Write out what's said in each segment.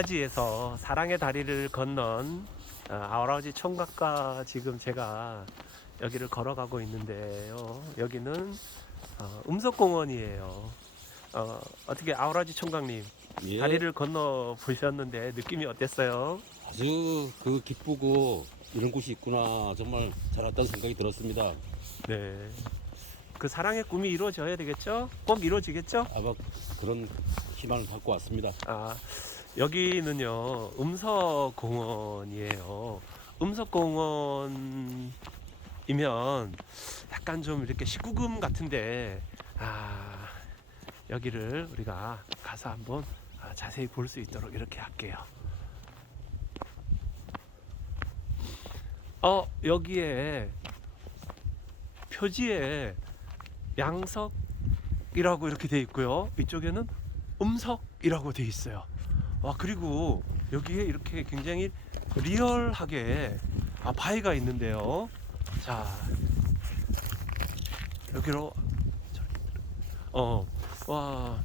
아우라지에서 사랑의 다리를 건넌 어, 아우라지 총각과 지금 제가 여기를 걸어가고 있는데요. 여기는 어, 음석공원이에요. 어, 어떻게 아우라지 총각님 예, 다리를 건너 보셨는데 느낌이 어땠어요? 아주 그 기쁘고 이런 곳이 있구나 정말 잘 왔다는 생각이 들었습니다. 네. 그 사랑의 꿈이 이루어져야 되겠죠? 꼭 이루어지겠죠? 아마 그런 희망을 갖고 왔습니다. 아, 여기는요, 음석공원이에요. 음석공원이면 약간 좀 이렇게 19금 같은데, 아, 여기를 우리가 가서 한번 아, 자세히 볼 수 있도록 이렇게 할게요. 어, 여기에 표지에 양석이라고 이렇게 돼 있고요. 이쪽에는 음석이라고 돼 있어요. 아 그리고 여기에 이렇게 굉장히 리얼하게 아 바위가 있는데요. 자 여기로 어와이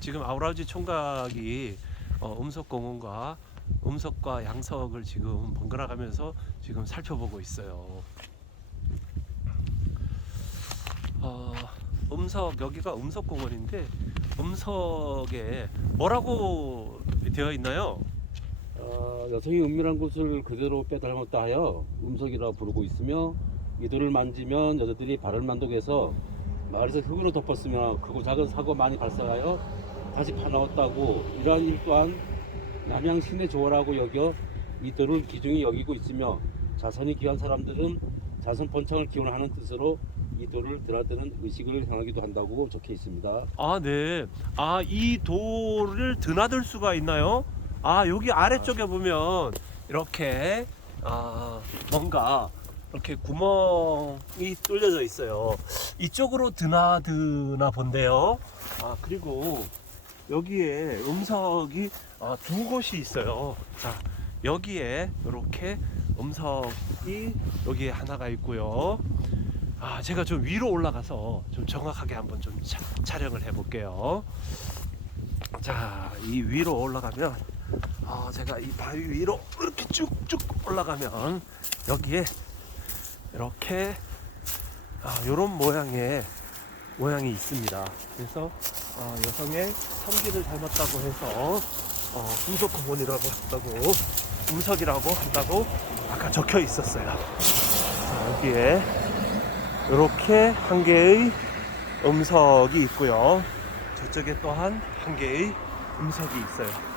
지금 아우라지 총각이 어, 음석공원과 음석과 양석을 지금 번갈아 가면서 지금 살펴보고 있어요. 어, 음석 여기가 음석공원인데 음석에 뭐라고 되어 있나요? 어, 여성이 은밀한 곳을 그대로 빼닮았다 하여 음석이라 부르고 있으며 이들을 만지면 여자들이 발을 만독해서 마을에서 흙으로 덮었으며 크고 작은 사고 많이 발생하여 다시 파나왔다고 이러한 일 또한 남양 신의 조화라고 여겨 이들을 기중히 여기고 있으며 자선이 귀한 사람들은 자선 번창을 기원하는 뜻으로 이 돌을 드나드는 의식을 향하기도 한다고 적혀 있습니다. 아, 네. 아, 이 돌을 드나들 수가 있나요? 아, 여기 아래쪽에 보면 이렇게 아, 뭔가 이렇게 구멍이 뚫려져 있어요. 이쪽으로 드나드나 본데요. 아, 그리고 여기에 음석이 아, 두 곳이 있어요. 자, 여기에 이렇게 음석이 여기에 하나가 있고요. 아, 제가 좀 위로 올라가서 좀 정확하게 한번 좀 차, 촬영을 해볼게요. 자, 이 위로 올라가면, 아, 제가 이 바위 위로 이렇게 쭉쭉 올라가면 여기에 이렇게 아, 이런 모양의 모양이 있습니다. 그래서 어, 여성의 성기를 닮았다고 해서 어, 음석공원이라고 한다고 음석이라고 한다고 아까 적혀 있었어요. 자, 여기에 이렇게 한 개의 음석이 있고요. 저쪽에 또한 한 개의 음석이 있어요.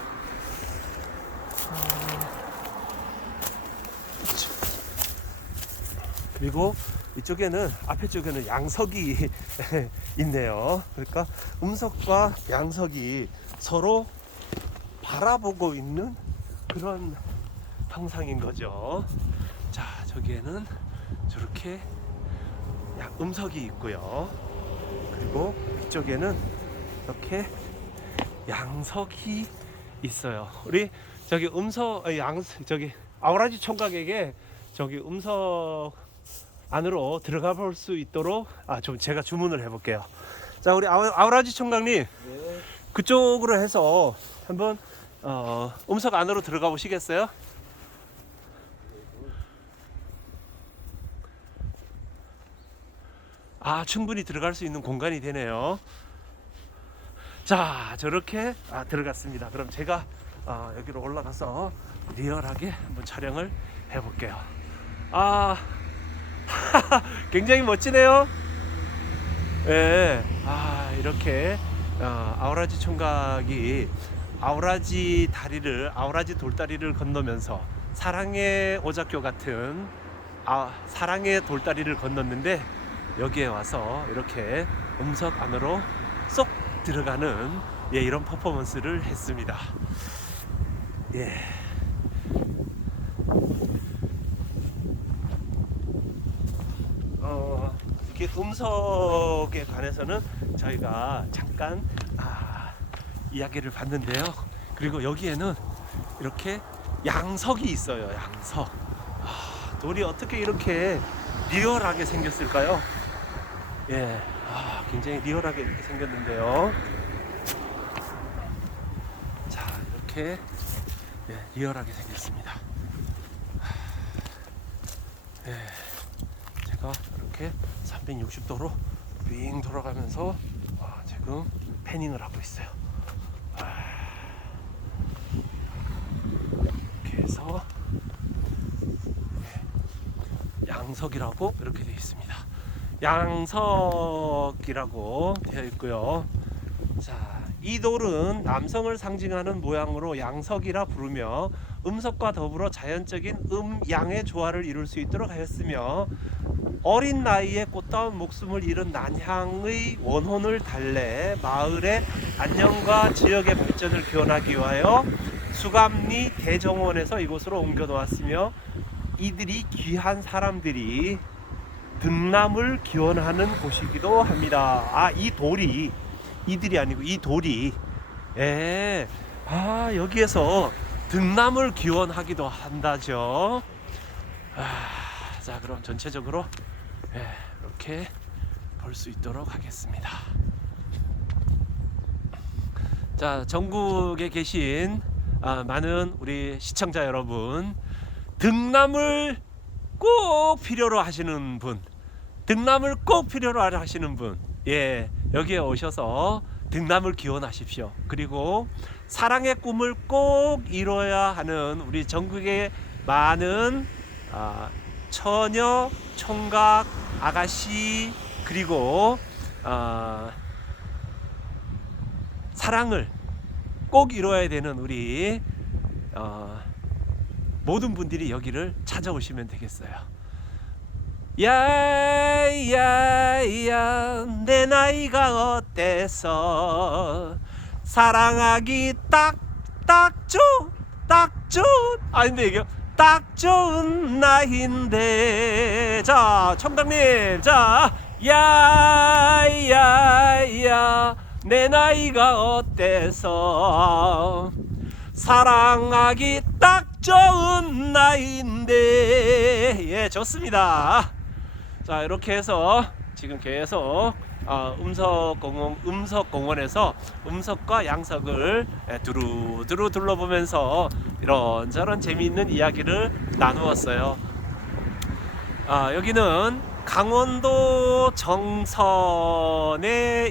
그리고 이쪽에는 앞에 쪽에는 양석이 있네요. 그러니까 음석과 양석이 서로 바라보고 있는 그런 형상인 거죠. 자, 저기에는 저렇게 양- 음석이 있고요. 그리고 이쪽에는 이렇게 양석이 있어요. 우리 저기 음석 아니, 양 저기 아우라지 총각에게 저기 음석 안으로 들어가 볼 수 있도록 아 좀 제가 주문을 해볼게요. 자 우리 아우, 아우라지 총각님 그쪽으로 해서 한번 어, 음석 안으로 들어가 보시겠어요? 아 충분히 들어갈 수 있는 공간이 되네요. 자 저렇게 아, 들어갔습니다. 그럼 제가 아, 여기로 올라가서 리얼하게 한번 촬영을 해 볼게요. 아 굉장히 멋지네요. 예, 아 이렇게 어, 아우라지 총각이 아우라지 다리를 아우라지 돌다리를 건너면서 사랑의 오작교 같은 아 사랑의 돌다리를 건넜는데 여기에 와서 이렇게 음석 안으로 쏙 들어가는 예, 이런 퍼포먼스를 했습니다. 예. 어, 이렇게 음석에 관해서는 저희가 잠깐 아, 이야기를 봤는데요. 그리고 여기에는 이렇게 양석이 있어요. 양석. 아, 돌이 어떻게 이렇게 리얼하게 생겼을까요? 예, 아, 굉장히 리얼하게 이렇게 생겼는데요. 자, 이렇게 예, 리얼하게 생겼습니다. 예, 제가 이렇게 360도로 윙 돌아가면서 아, 지금 패닝을 하고 있어요. 아, 이렇게 해서 예, 양석이라고 이렇게 되어 있습니다. 양석이라고 되어 있고요. 자, 이 돌은 남성을 상징하는 모양으로 양석이라 부르며 음석과 더불어 자연적인 음양의 조화를 이룰 수 있도록 하였으며 어린 나이에 꽃다운 목숨을 잃은 난향의 원혼을 달래 마을의 안녕과 지역의 발전을 기원하기 위하여 수감리 대정원에서 이곳으로 옮겨 놓았으며 이들이 귀한 사람들이 등남을 기원하는 곳이기도 합니다. 아, 이 돌이 이들이 아니고 이 돌이 예. 아, 여기에서 등남을 기원하기도 한다죠. 아, 자, 그럼 전체적으로 예, 이렇게 볼 수 있도록 하겠습니다. 자, 전국에 계신 아, 많은 우리 시청자 여러분, 등남을 꼭 필요로 하시는 분, 등남을 꼭 필요로 하시는 분, 예, 여기에 오셔서 등남을 기원하십시오. 그리고 사랑의 꿈을 꼭 이뤄야 하는 우리 전국의 많은 아, 처녀, 총각, 아가씨 그리고 아, 사랑을 꼭 이뤄야 되는 우리 어, 모든 분들이 여기를 찾아오시면 되겠어요. 야야야 내 나이가 어때서? 사랑하기 딱딱 좋딱 좋은 아 근데 이게 딱 좋은 나이인데. 자 청장님 자 야야야 내 나이가 어때서? 사랑하기 딱 좋은 나이인데 예 좋습니다 자 이렇게 해서 지금 계속 어, 음석 공원 음석 공원에서 음석과 양석을 예, 두루두루 둘러보면서 이런저런 재미있는 이야기를 나누었어요. 아, 여기는 강원도 정선에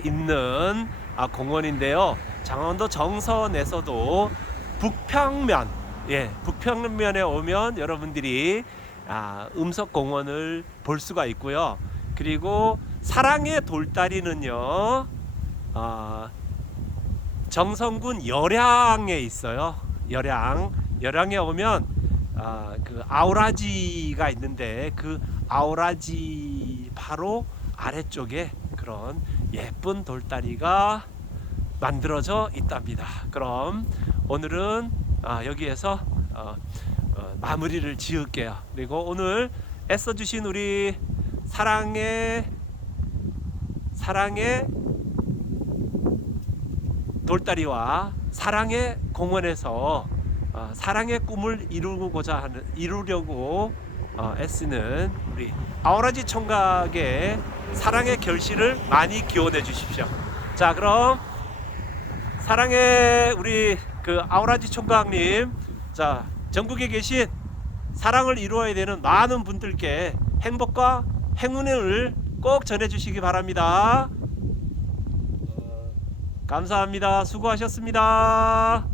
있는 아, 공원인데요. 강원도 정선에서도 북평면, 예, 북평면에 오면 여러분들이 아, 음석 공원을 볼 수가 있고요. 그리고 사랑의 돌다리는요, 아, 정선군 열양에 있어요. 열양, 열양에 오면 아, 그 아우라지가 있는데 그 아우라지 바로 아래쪽에 그런 예쁜 돌다리가 만들어져 있답니다. 그럼 오늘은 아, 여기에서 어, 어, 마무리를 지을게요. 그리고 오늘 애써 주신 우리 사랑의 사랑의 돌다리와 사랑의 공원에서 어, 사랑의 꿈을 이루고자 하는 이루려고 어, 애쓰는 우리 아오라지 총각의 사랑의 결실을 많이 기원해 주십시오. 자, 그럼 사랑의 우리 그 아오라지 총각님, 자 전국에 계신 사랑을 이루어야 되는 많은 분들께 행복과 행운을 꼭 전해주시기 바랍니다. 감사합니다. 수고하셨습니다.